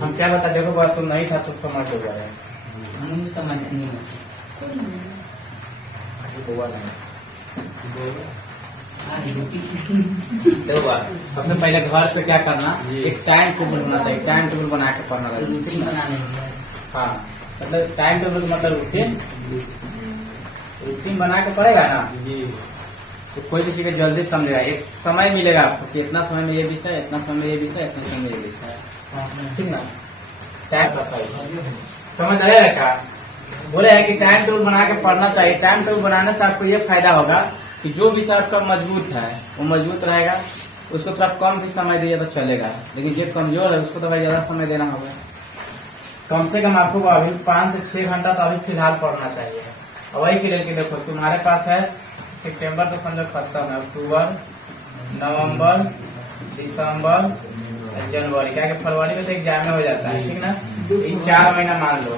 हम क्या बता, देखो बात तुम नहीं था तो समझ हो जाए। समझ नहीं हुआ नहीं। देखो बात, सबसे पहले घर पे क्या करना, एक टाइम टेबल होना चाहिए, टाइम टेबल बना के पढ़ना चाहिए। रूटीन बनाने हाँ मतलब टाइम टेबल मतलब रूटीन बना के पड़ेगा ना, तो कोई किसी को जल्दी समझेगा। एक समय मिलेगा आपको कि इतना समय में ये विषय, इतना समय में ये विषय, इतना समय में ये विषय, ठीक ना। टाइम समझ आया रखा, बोले है कि टाइम टेबल बना के पढ़ना चाहिए। टाइम टेबल बनाने से आपको ये फायदा होगा कि जो विषय आपका मजबूत है वो मजबूत रहेगा, उसको थोड़ा कम भी समय दिए तो चलेगा, लेकिन जो कमजोर है उसको तो भाई ज्यादा समय देना होगा। कम से कम आपको अभी 5 से 6 घंटा तो अभी फिलहाल पढ़ना चाहिए। और वही के लिए कि देखो तुम्हारे पास है सितंबर तो समझो खत्म है, अक्टूबर, नवंबर, दिसंबर, जनवरी, क्या कि फरवरी में तो एग्जाम हो जाता है, ठीक ना। ये 4 महीना मान लो,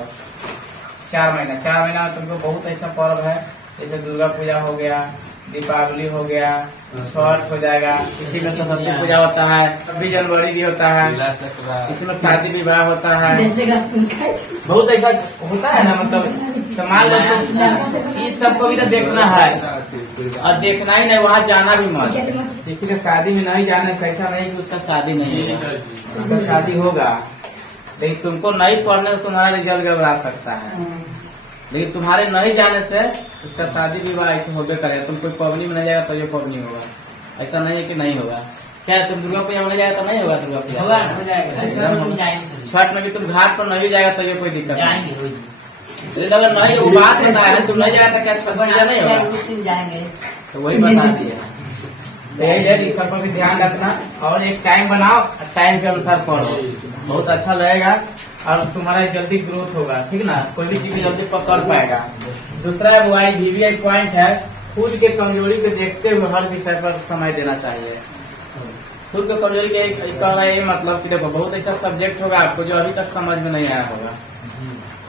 4 महीना में तुमको बहुत ऐसा पर्व है, जैसे दुर्गा पूजा हो गया, दीपावली हो गया, छठ हो जाएगा, इसी में सरस्वती पूजा होता है, 26 जनवरी भी होता है, इसी में शादी विवाह होता है, बहुत ऐसा होता है ना। मतलब मान लो तो इस सबको भी तो देखना है, और देखना ही नहीं, वहाँ जाना भी मत। किसी के शादी में नहीं जाना, ऐसा नहीं कि उसका शादी नहीं है, उसका शादी होगा, लेकिन तुमको नहीं पढ़ने से तुम्हारा रिजल्ट गड़बड़ा सकता है। लेकिन तुम्हारे नहीं जाने से उसका शादी विवाह ऐसे होबे करेगा। तुम कोई पबनी में नहीं जाएगा तो ये पबनी होगा, ऐसा नहीं है कि नहीं होगा। क्या तुम दुर्गा पूजा में जाएगा तो नहीं होगा, दुर्गा पूजा छठ में भी तुम घाट पर नहीं जाएगा तो ये कोई दिक्कत नहीं। अगर नहीं वो बात बताया, तुम नहीं जाएगा तो क्या छठ पूजा नहीं होगा, तो वही बता दिया। इस सब पर भी ध्यान रखना, और एक टाइम बनाओ, टाइम के अनुसार पढ़ो, बहुत अच्छा लगेगा और तुम्हारा जल्दी ग्रोथ होगा, ठीक ना। कोई भी चीज जल्दी पकड़ पाएगा। दूसरा VVI पॉइंट है, खुद के कमजोरी को देखते हुए हर विषय पर समय देना चाहिए। खुद के कमजोरी के कहना ये मतलब कि देखो बहुत ऐसा सब्जेक्ट होगा आपको जो अभी तक समझ में नहीं आया होगा,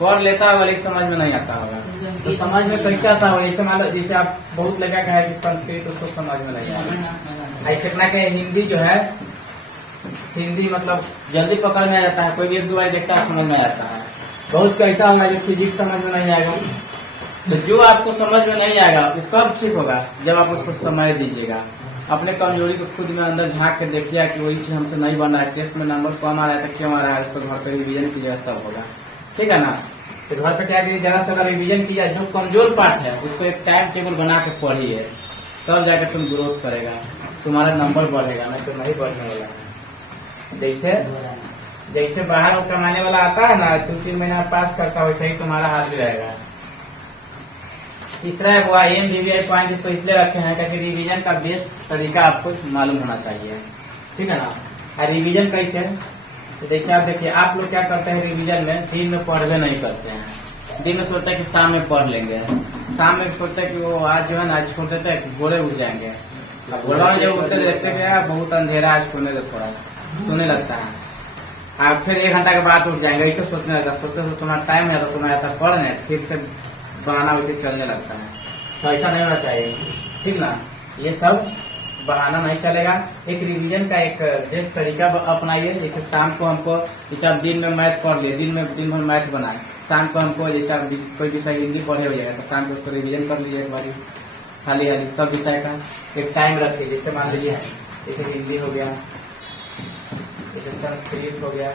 पढ़ लेता होगा लेकिन समझ में नहीं आता होगा, तो समझ में कैसे आता होगा। जैसे मान लो, जैसे आप बहुत लगा का है कि संस्कृत उसको समझ में नहीं आया, कितना के हिंदी जो है, हिंदी मतलब जल्दी पकड़ में आ जाता है, कोई भी 1-2 बार देखता है समझ में आ जाता है। बहुत का ऐसा होगा जो फिजिक्स समझ में नहीं आएगा, तो जो आपको समझ में नहीं आएगा वो कब ठीक होगा, जब आप उसको समय दीजिएगा। अपने कमजोरी को खुद में अंदर झांक के देखिए कि वही चीज हमसे नहीं बन रहा है, टेस्ट में नंबर कम आ रहा है तो क्यों आ रहा है, उसको घर पर रिविजन कीजिएगा तब होगा, ठीक है ना। तो घर पे क्या कीजिए, जरा से अगर रिविजन किया, जो कमजोर पार्ट है उसको एक टाइम टेबल बना के पढ़िए, तब जाकर तुम ग्रोथ करेगा, तुम्हारा नंबर बढ़ेगा, नहीं तो नहीं बढ़ने वाला है। जैसे बाहर कमाने वाला आता है ना, 2-3 महीना पास करता है, वैसे ही तुम्हारा हाल भी रहेगा। तीसरा है वो VVI पॉइंट, इसको इसलिए रखे हैं क्योंकि रिवीजन का बेस्ट तरीका आपको मालूम होना चाहिए, ठीक है ना। रिवीजन कैसे, तो जैसे आप देखिए, आप लोग क्या करते हैं रिवीजन में, दिन में पढ़वे नहीं करते हैं, दिन में सोचते हैं कि शाम में पढ़ लेंगे, शाम में सोचते हैं कि वो आज जो है ना आज छोड़ देते हैं, गोले उठ जाएंगे, गोला में जब उठते देखते हैं बहुत अंधेरा है, सोने लगता है, आप फिर 1 घंटा के बाद उठ जाएंगे, ऐसे सोचने लगता है, सोचते तुम्हारा टाइम है तो तुम्हारा ऐसा पढ़ रहे, फिर से बहाना वैसे चलने लगता है, तो ऐसा नहीं होना चाहिए, ठीक ना। ये सब बहाना नहीं चलेगा। एक रिवीजन का एक बेस्ट तरीका अपनाइए, जैसे शाम को हमको, जैसे आप दिन में मैथ पढ़ लिए, दिन भर मैथ बनाए, शाम को हमको जैसे आप कोई विषय हिंदी पढ़े हो जाएगा तो शाम को उसको रिवीजन कर लीजिए एक बार, खाली सब विषय का एक टाइम रखिए। जैसे मान लीजिए जैसे हिंदी हो गया, जैसे संस्कृत हो गया,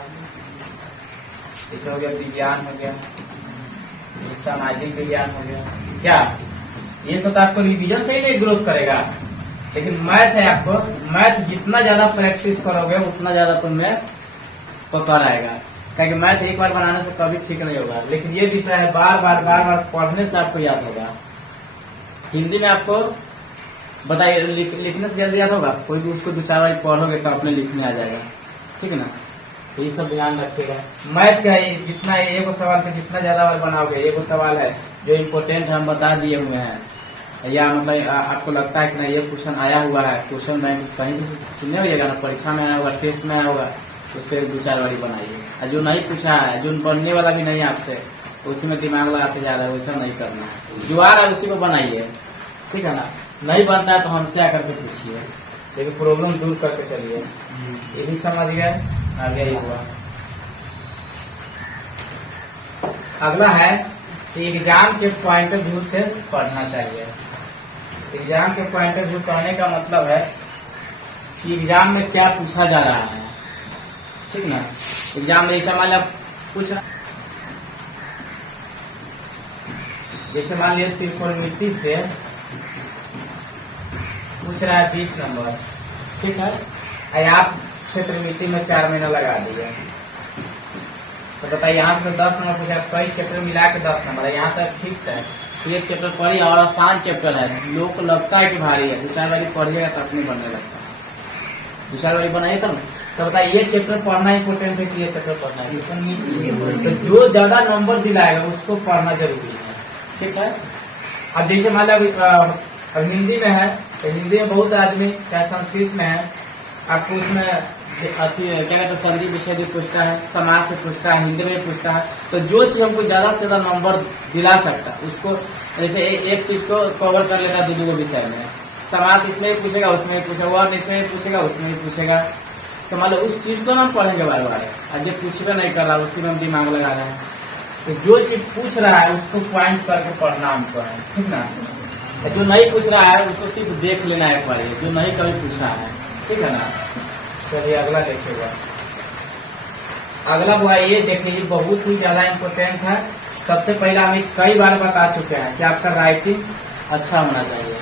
जैसे हो गया विज्ञान हो गया, सामाजिक विज्ञान हो गया, क्या ये सब आपको रिवीजन से ही नहीं ग्रोथ करेगा। लेकिन मैथ है, आपको मैथ जितना ज्यादा प्रैक्टिस करोगे उतना ज्यादा तुम्हें पकड़ आएगा, क्योंकि मैथ एक बार बनाने से कभी ठीक नहीं होगा। लेकिन ये विषय है बार बार पढ़ने से आपको याद होगा। हिंदी में आपको बताइए, लिखने से जल्दी याद होगा, कोई भी उसको 2-4 बार पढ़ोगे तो अपने लिखने आ जाएगा, ठीक है ना। तो ये सब ध्यान रखिएगा। मैथ का जितना एक सवाल का जितना ज्यादा बार बनाओगे, एक सवाल है जो इम्पोर्टेंट हम बता दिए हुए हैं, या मतलब आपको लगता है कि नहीं ये क्वेश्चन आया हुआ है, क्वेश्चन बैंक कहीं भी सुनने होगा ना, परीक्षा में आया होगा, टेस्ट में आया होगा, तो फिर 2-4 बारी बनाइए। और जो नहीं पूछा है, जो बनने वाला भी नहीं है आपसे, उसी में दिमाग लगाते जा रहा है, वैसा नहीं करना है। जो आ रहा है उसी को बनाइए, ठीक है ना। नहीं बनता है तो हमसे आकर के पूछिए, लेकिन प्रॉब्लम दूर करके चलिए। ये भी समझ गए, आगे ही हुआ। अगला है कि एग्जाम के पॉइंट ऑफ व्यू से पढ़ना चाहिए। एग्जाम के पॉइंट ऑफ व्यू कहने का मतलब है कि एग्जाम में क्या पूछा जा रहा है, ठीक ना। एग्जाम में जैसे मान लिया कुछ, जैसे मान लिया त्रिकोणमिति से पूछ रहा है 20 नंबर, ठीक है। आप क्षेत्रमिति में 4 महीना लगा दिए, तो बताइए यहाँ से 10 नंबर पूछा, कई चैप्टर मिला के 10 नंबर है, यहाँ तक फिक्स है। एक चैप्टर पढ़िए और आसान चैप्टर है, लोग को लगता है कि भारी है, 2-4 बारी पढ़िएगा तो अपने बनने लगता है। 2-4 बारी बनाइए तो बताइए ये चैप्टर पढ़ना इंपोर्टेंट है कि ये चैप्टर पढ़ना है। तो जो ज्यादा नंबर दिलाएगा उसको पढ़ना जरूरी है, ठीक है। अब जैसे मान लिया हिंदी में है, तो हिंदी में बहुत आदमी, चाहे संस्कृत में है, आपको उसमें क्या कहते हैं संधि विषय भी पूछता है, समाज से पूछता है, हिंदी में पूछता है। तो जो चीज हमको ज्यादा से ज्यादा नंबर दिला सकता है उसको, जैसे एक चीज को कवर कर लेता है 2 विषय में, समाज इसमें भी पूछेगा, उसमें भी पूछेगा, वर्ण इसमें भी पूछेगा, उसमें भी पूछेगा। तो मान लो उस चीज को हम पढ़ेंगे बार बार, और जो पूछना नहीं कर रहा उसी में हम दिमाग लगा रहे हैं। तो जो चीज पूछ रहा है उसको पॉइंट करके पढ़ना हमको है, ठीक ना। जो नहीं पूछ रहा है उसको सिर्फ देख लेना है एक बार, जो नहीं कभी पूछा है, ठीक है ना। चलिए अगला देखिएगा। अगला वो है, ये देख लीजिए, बहुत ही ज्यादा इम्पोर्टेंट है। सबसे पहले हम कई बार बता चुके हैं कि आपका राइटिंग अच्छा होना चाहिए।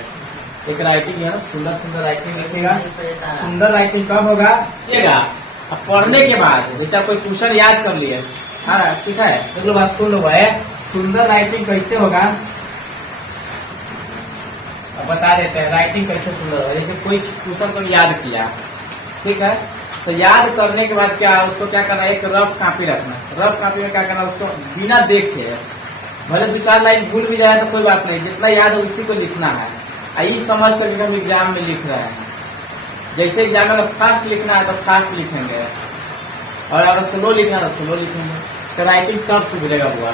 एक राइटिंग है ना, सुंदर सुंदर राइटिंग लिखेगा। सुंदर राइटिंग कब होगा? अब पढ़ने के बाद, जैसे कोई क्वेश्चन याद कर लिए, हाँ ठीक है, तो बात सुन लो भाई, सुंदर राइटिंग कैसे होगा अब बता देते हैं। राइटिंग कैसे सुंदर होगा, जैसे कोई क्वेश्चन को याद किया, ठीक है, तो याद करने के बाद क्या उसको क्या करना है, एक रफ कॉपी रखना। रफ कॉपी में क्या करना, उसको बिना देखे, भले 2-4 लाइन भूल भी जाए तो कोई बात नहीं, जितना याद है उसी को लिखना है। यही समझ करके हम एग्जाम में लिख रहे हैं। जैसे एग्जाम में अगर फास्ट लिखना है तो फास्ट लिखेंगे, और अगर स्लो लिखना है तो स्लो लिखेंगे। तो राइटिंग तब सुधरेगा हुआ,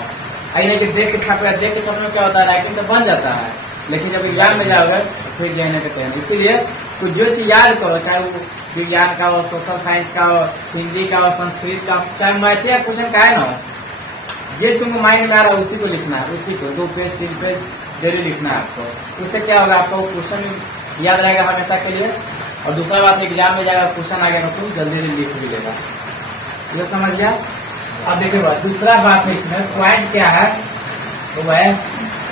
आई नहीं कि देख के छापेगा। देख के छापने में क्या होता है, राइटिंग तो बन जाता है, लेकिन जब एग्जाम में जाओगे तो फिर जाने के तैयार। इसीलिए कुछ जो चीज याद करो, चाहे वो विज्ञान का हो, सोशल साइंस का हो, हिंदी का हो, संस्कृत का, चाहे मैथ या क्वेश्चन का है ना, जो तुमको माइंड में आ रहा है उसी को लिखना है, उसी को 2 पेज 3 पेज डेली लिखना है आपको। उससे क्या होगा, आपको क्वेश्चन याद रहेगा हमेशा के लिए। और दूसरा बात, एग्जाम में जाएगा क्वेश्चन आ गया तो तुम जल्दी लिख भी लेगा, ये समझ गया। अब देखिए दूसरा बात है इसमें, पॉइंट क्या है, वो है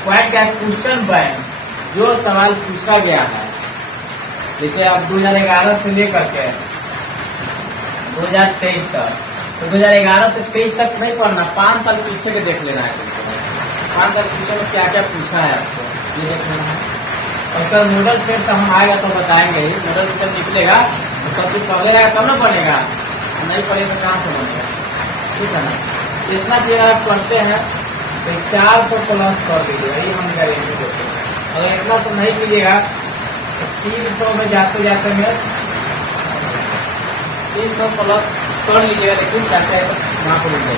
पॉइंट क्या है, क्वेश्चन बैंक, जो सवाल पूछा गया है। जैसे आप 2011 से लेकर के 2023 तक, तो 2011 से 23 तक नहीं पढ़ना, 5 साल पीछे के देख लेना है। 5 साल पीछे में क्या क्या पूछा है आपको, ये देख लेना है। और सर मॉडल सेट तो हम आएगा तो बताएंगे ही, मॉडल सेट निकलेगा तो सब कुछ पढ़ लेगा तब ना बनेगा, नहीं पढ़ेगा तो कहाँ से बनेगा, ठीक है ना। इतना चीज आप पढ़ते हैं तो 400 प्लस कर दीजिएगा, ये हम गारंटी देते हैं। अगर इतना तो नहीं कीजिएगा तो 300 में जाते जाते में 300 प्लस कर लीजिएगा, लेकिन जाते हैं तो ना पड़ेगा।